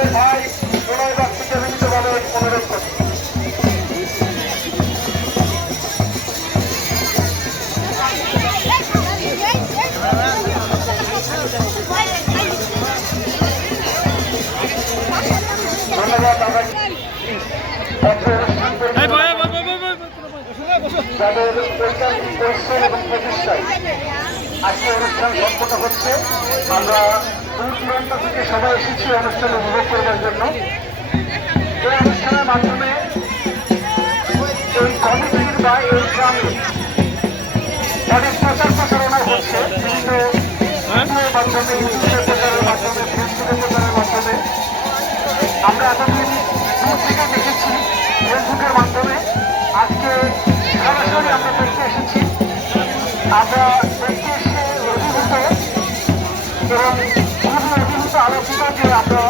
আমাদের ভাই প্রণয় বাগচিকে বিনীতভাবে অনুরোধ করছি। ধন্যবাদ। আমরা যাদের পরিশ্রম এবং প্রচেষ্টায় আজকে অনুষ্ঠান সম্পন্ন হচ্ছে, আমরা দূর দূরান্ত থেকে সবাই এসেছি অনুষ্ঠান উপভোগ করবার জন্য। এই অনুষ্ঠানের মাধ্যমে এই কমিটির বা এই গ্রামে অনেক প্রচার প্রচারণা হচ্ছে, বিভিন্ন ভিডিওর মাধ্যমে, ইউটিউবের প্রচারের মাধ্যমে, ফেসবুকের প্রচারের মাধ্যমে। আমরা এতদিন দূর থেকে দেখেছি ফেসবুকের মাধ্যমে, আজকে সরাসরি আমরা দেখতে এসেছি। আমরা দেখতে এসে অভিভূত এবং খুবই অভিভূত আলোচিত যে আমরা